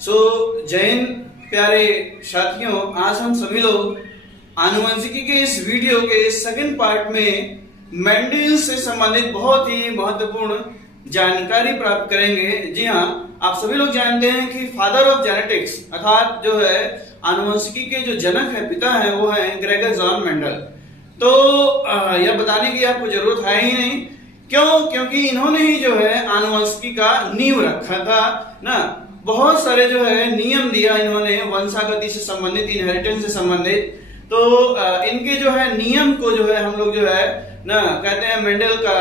सो जय हिंद प्यारे साथियों, आज हम सभी लोग आनुवंशिकी के इस वीडियो के सेकंड पार्ट में मेंडल से संबंधित बहुत ही महत्वपूर्ण जानकारी प्राप्त करेंगे। जी हाँ, आप सभी लोग जानते हैं कि फादर ऑफ जेनेटिक्स अर्थात जो है आनुवंशिकी के जो जनक है, पिता है, वो है ग्रेगर जॉन मेंडल। तो यह बताने की आपको जरूरत है ही नहीं। क्यों? क्योंकि इन्होंने ही जो है आनुवंशिकी का नींव रखा था ना। बहुत सारे जो है नियम दिया इन्होंने वंशागति से संबंधित, इनहेरिटेंस से संबंधित। तो इनके जो है नियम को जो है हम लोग जो है ना कहते हैं मेंडल का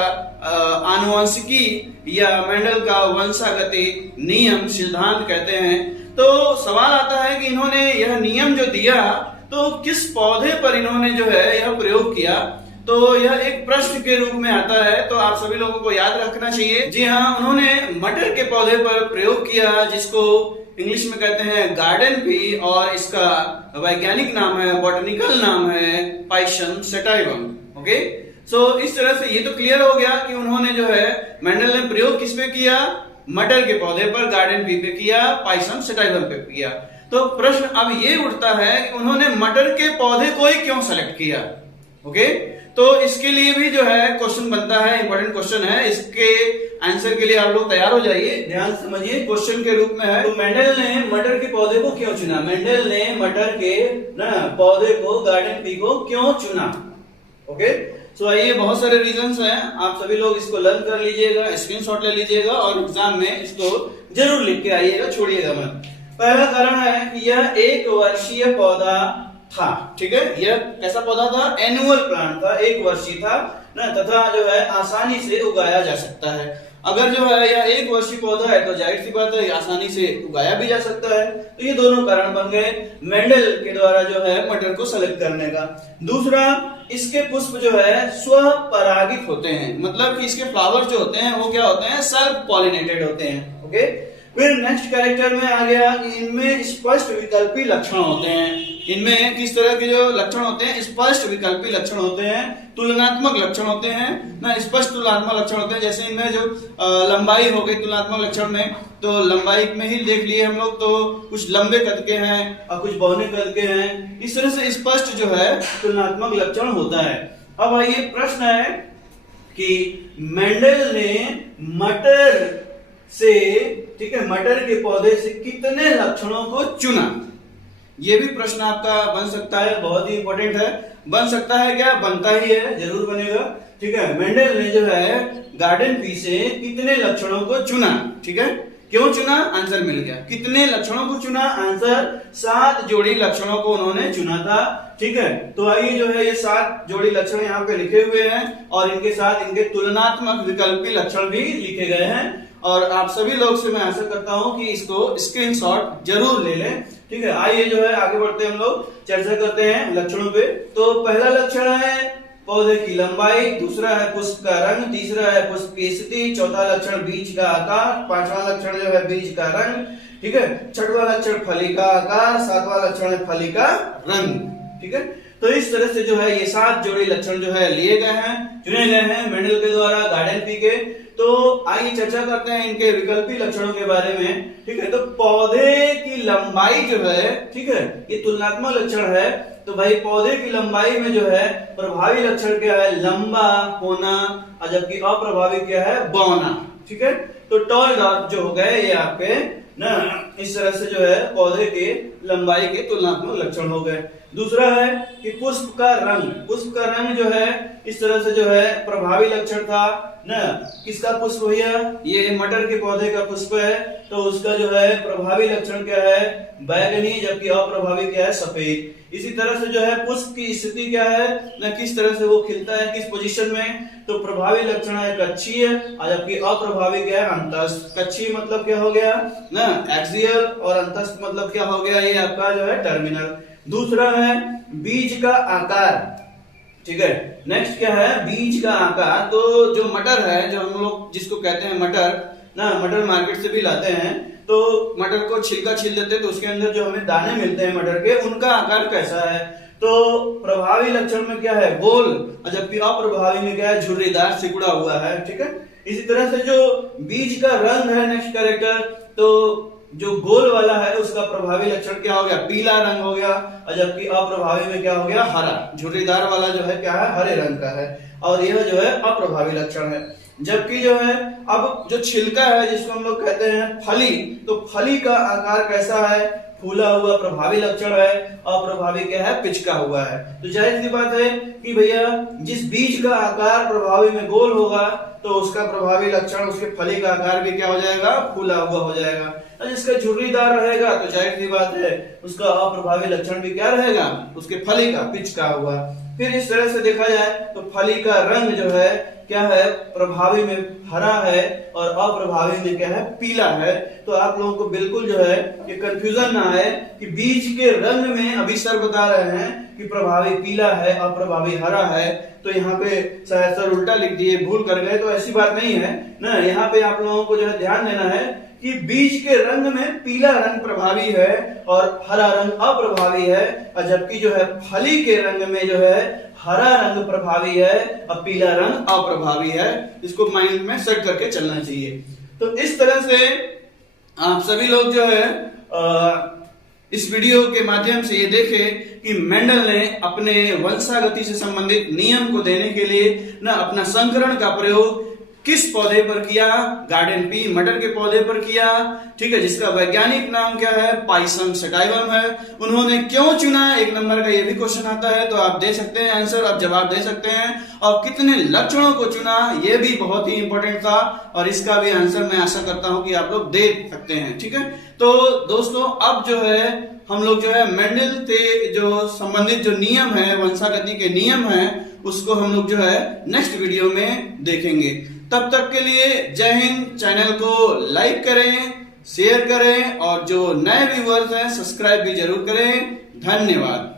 आनुवंशिकी या मेंडल का वंशागति नियम सिद्धांत कहते हैं। तो सवाल आता है कि इन्होंने यह नियम जो दिया तो किस पौधे पर इन्होंने जो है यह प्रयोग किया। तो यह एक प्रश्न के रूप में आता है, तो आप सभी लोगों को याद रखना चाहिए। जी हाँ, उन्होंने मटर के पौधे पर प्रयोग किया, जिसको इंग्लिश में कहते हैं गार्डन पी, और इसका वैज्ञानिक नाम है, बॉटनिकल नाम है पाइसम सटाइवम। ओके, सो इस तरह से ये तो क्लियर हो गया कि उन्होंने जो है मेंडल ने प्रयोग किस पे किया, मटर के पौधे पर गार्डन पी पे किया, पाइसम सटाइवम पे किया। तो प्रश्न अब ये उठता है कि उन्होंने मटर के पौधे को ही क्यों सेलेक्ट किया। ओके, तो इसके लिए भी जो है क्वेश्चन बनता है, इंपॉर्टेंट क्वेश्चन है। इसके आंसर के लिए आप लोग तैयार हो जाइए, ध्यान समझिए। क्वेश्चन के रूप में है, तो मेंडल ने मटर के पौधे को क्यों चुना, मेंडल ने मटर के ना पौधे को, गार्डन पी को क्यों चुना। ओके, सो आइए, बहुत सारे रीजंस हैं, आप सभी लोग इसको लर्न कर लीजिएगा, स्क्रीनशॉट ले लीजिएगा और एग्जाम में इसको जरूर लिख के आइएगा, छोड़िएगा मत। पहला कारण है कि यह एक वर्षीय पौधा था। ठीक है, यह कैसा पौधा था, एनुअल प्लांट था, एक वर्षीय था ना, तथा जो है आसानी से उगाया जा सकता है। अगर जो है यह एक वर्षीय पौधा है तो जाहिर सी बात है आसानी से उगाया भी जा सकता है। तो ये दोनों कारण बन गए मेंडल के द्वारा जो है मटर को सेलेक्ट करने का। दूसरा, इसके पुष्प जो है स्व परागित होते हैं, मतलब कि इसके फ्लावर जो होते हैं वो क्या होते हैं, सेल्फ पॉलिनेटेड होते हैं। ओके, फिर नेक्स्ट कैरेक्टर में आ गया कि इनमें स्पष्ट विकल्पी लक्षण होते हैं। इनमें किस तरह के जो लक्षण होते हैं, स्पष्ट विकल्पी लक्षण होते हैं, तुलनात्मक लक्षण होते हैं ना, स्पष्ट तुलनात्मक लक्षण होते हैं। जैसे इनमें जो लंबाई हो गई तुलनात्मक लक्षण में, तो लंबाई में ही देख लिए हम लोग, तो कुछ लंबे कद के हैं और कुछ बौने कद के हैं। इस तरह से स्पष्ट जो है तुलनात्मक लक्षण होता है। अब आइए, प्रश्न है कि मेंडल ने मटर से, ठीक है, मटर के पौधे से कितने लक्षणों को चुना। ये भी प्रश्न आपका बन सकता है, बहुत ही इंपॉर्टेंट है। बन सकता है क्या, बनता ही है, जरूर बनेगा। ठीक है, मेंडल ने जो है गार्डन पी से कितने लक्षणों को चुना। ठीक है, क्यों चुना, आंसर मिल गया। कितने लक्षणों को चुना, आंसर 7 जोड़ी लक्षणों को उन्होंने चुना था। ठीक है, तो आइए जो है ये 7 जोड़ी लक्षण यहाँ पे लिखे हुए हैं और इनके साथ इनके तुलनात्मक विकल्पी लक्षण भी लिखे गए हैं। और आप सभी लोग से मैं आशा करता हूं कि इसको स्क्रीनशॉट जरूर ले लें। ठीक है, आइए जो है आगे बढ़ते हैं, हम लोग चर्चा करते हैं लक्षणों पे। तो पहला लक्षण है पौधे की लंबाई, दूसरा है पुष्प का रंग, तीसरा है पुष्प की स्थिति, चौथा लक्षण बीज का आकार, पांचवा लक्षण जो है बीज का रंग, ठीक है, छठवां लक्षण फली का आकार, सातवां लक्षण है फली का रंग। ठीक है, तो इस तरह से जो है ये 7 जोड़ी लक्षण जो है लिए गए हैं, चुने गए हैं मेंडल के द्वारा गार्डन पी के। तो आइए चर्चा करते हैं इनके विकल्पी लक्षणों के बारे में। ठीक है, तो पौधे की लंबाई जो है, ठीक है, ये तुलनात्मक लक्षण है। तो भाई पौधे की लंबाई में जो है प्रभावी लक्षण क्या है, लंबा होना, और जबकि अप्रभावी क्या है, बौना। ठीक है, तो टॉल डार्क जो हो गए ये आपके ना, इस तरह से जो है पौधे के लंबाई के तुलनात्मक लक्षण हो गए। दूसरा है कि पुष्प का रंग, पुष्प का रंग जो है इस तरह से जो है प्रभावी लक्षण था ना। किसका पुष्प भैया, ये मटर के पौधे का पुष्प है, तो उसका जो है प्रभावी लक्षण क्या है, बैगनी, जबकि अप्रभावी क्या है, सफेद। इसी तरह से जो है पुष्प की स्थिति क्या है ना, किस तरह से वो खिलता है, किस पोजीशन में, तो प्रभावी लक्षण है कक्षीय, और जबकि अप्रभावी क्या है, अंतस्थ। कक्षीय मतलब क्या हो गया ना, एक्सियल, और अंतस्थ मतलब क्या हो गया, ये आपका जो है टर्मिनल। दूसरा है बीज का आकार। ठीक है, नेक्स्ट क्या है, बीज का आकार। तो जो मटर है, जो हम लोग जिसको कहते हैं मटर ना, मटर मार्केट से भी लाते हैं, तो मटर को छिलका छील देते हैं तो उसके अंदर जो हमें दाने मिलते हैं मटर के, उनका आकार कैसा है। तो प्रभावी लक्षण में क्या है, गोल, और जबकि अप्रभावी में क्या है, झुर्रीदार, सिकुड़ा हुआ है। ठीक है, इसी तरह से जो बीज का रंग है, नेक्स्ट कैरेक्टर, तो जो गोल वाला है उसका प्रभावी लक्षण क्या हो गया, पीला रंग हो गया, और जबकि अप्रभावी में क्या हो गया, हरा। झुर्रीदार वाला जो है क्या है, हरे रंग का है, और यह जो है अप्रभावी लक्षण है। जबकि जो है अब जो छिलका है जिसको हम लोग कहते हैं फली, तो फली का आकार कैसा है, फूला हुआ प्रभावी लक्षण है, अप्रभावी क्या है, पिचका हुआ है। तो जाहिर सी बात है कि भैया जिस बीज का आकार प्रभावी में गोल होगा तो उसका प्रभावी लक्षण, उसके फली का आकार भी क्या हो जाएगा, फूला हुआ हो जाएगा। और जिसका झुर्रीदार रहेगा तो जाहिर सी बात है उसका अप्रभावी लक्षण भी क्या रहेगा, उसके फली का पिचका हुआ। फिर इस तरह से देखा जाए तो फली का रंग जो है क्या है, प्रभावी में हरा है और अप्रभावी में क्या है, पीला है। तो आप लोगों को बिल्कुल जो है ये कंफ्यूजन ना आए कि बीज के रंग में अभी सर बता रहे हैं कि प्रभावी पीला है, अप्रभावी हरा है, तो यहाँ पे शायद सर उल्टा लिख दिए, भूल कर गए, तो ऐसी बात नहीं है ना। यहाँ पे आप लोगों को जो है ध्यान देना है कि बीज के रंग में पीला रंग प्रभावी है और हरा रंग अप्रभावी है, और जबकि जो है फली के रंग में जो है हरा रंग प्रभावी है और पीला रंग अप्रभावी है। इसको माइंड में सेट करके चलना चाहिए। तो इस तरह से आप सभी लोग जो है इस वीडियो के माध्यम से ये देखे कि मेंडल ने अपने वंशागति से संबंधित नियम को देने के लिए ना अपना संकरण का प्रयोग किस पौधे पर किया, गार्डन पी मटर के पौधे पर किया, ठीक है, जिसका वैज्ञानिक नाम क्या है, पाइसम सटाइवम है। उन्होंने क्यों चुना, एक नंबर का ये भी क्वेश्चन आता है, तो आप दे सकते हैं आंसर, आप जवाब दे सकते हैं। और कितने लक्षणों को चुना, ये भी बहुत ही इंपॉर्टेंट था, और इसका भी आंसर मैं आशा करता हूं कि आप लोग दे सकते हैं। ठीक है, तो दोस्तों अब जो है हम लोग जो है मेंडल से जो संबंधित जो नियम है, वंशागति के नियम है, उसको हम लोग जो है नेक्स्ट वीडियो में देखेंगे। तब तक के लिए जय हिंद। चैनल को लाइक करें, शेयर करें, और जो नए व्यूअर्स हैं सब्सक्राइब भी जरूर करें। धन्यवाद।